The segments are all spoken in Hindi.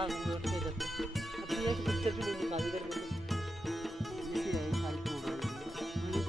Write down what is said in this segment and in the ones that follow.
खराब हो गए थे अपनी एक पिक्चर भी नहीं निकाली इधर में इसी रहे साल को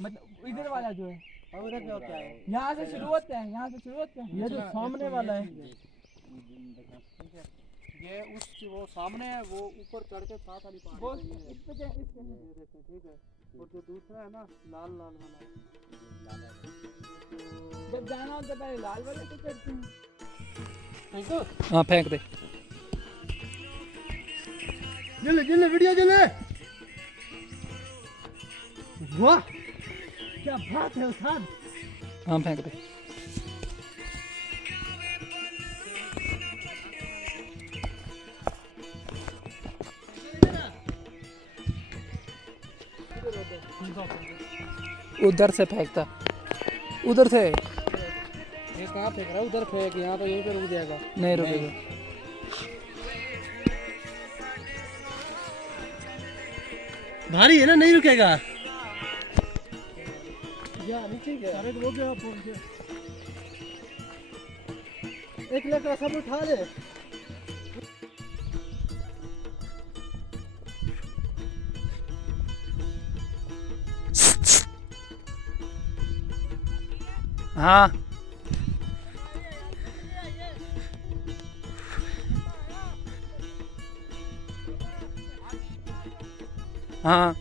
मतलब इधर वाला जो है उधर क्या होता है यहाँ से शुरू होता है, यहाँ से शुरू होता है। ये जो सामने वाला है ये उस वो सामने है वो ऊपर चढ़ के साथ वाली वो पहाड़ी इस पे क्या इस पे ये देखो ठीक है और जो दूसरा है ना लाल लाल वाला जब जाना होता है पहले लाल वाले से चढ़ते हैं। तो हाँ फेंक दे जले जले वीडियो जले वाह क्या बात है उस्ताद हाँ फेंक दे उधर से फेंकता उधर से ये कहाँ फेंक रहा है उधर फेंक यहाँ तो यहीं पे रुक जाएगा नहीं रुकेगा भारी है ना नहीं रुकेगा या नीचे गया अरे वो गया पहुंच गया एक लकड़ा सब उठा ले हाँ हाँ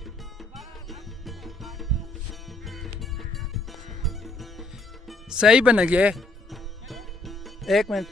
सही बन गया एक मिनट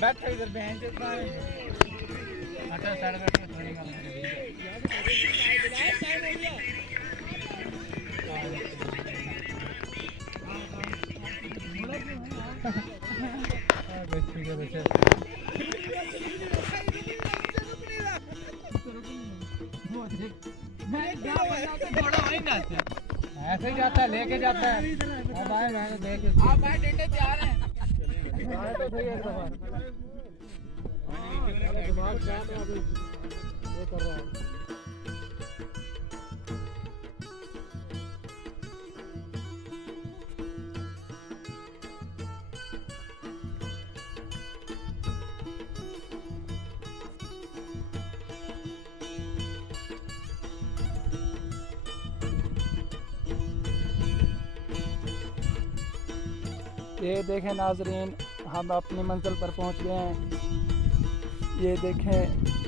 बैठ इधर बहन के हटा साइड बैठ के ट्रेनिंग ऐसे ही जाता है लेके जाता है अब आए मैं देख आप आए डंडे तैयार हैं आए तो सही है एक दफा दिमाग काम है अभी वो कर रहा है ये देखें नाजरीन हम अपनी मंजिल पर पहुंच गए हैं ये देखें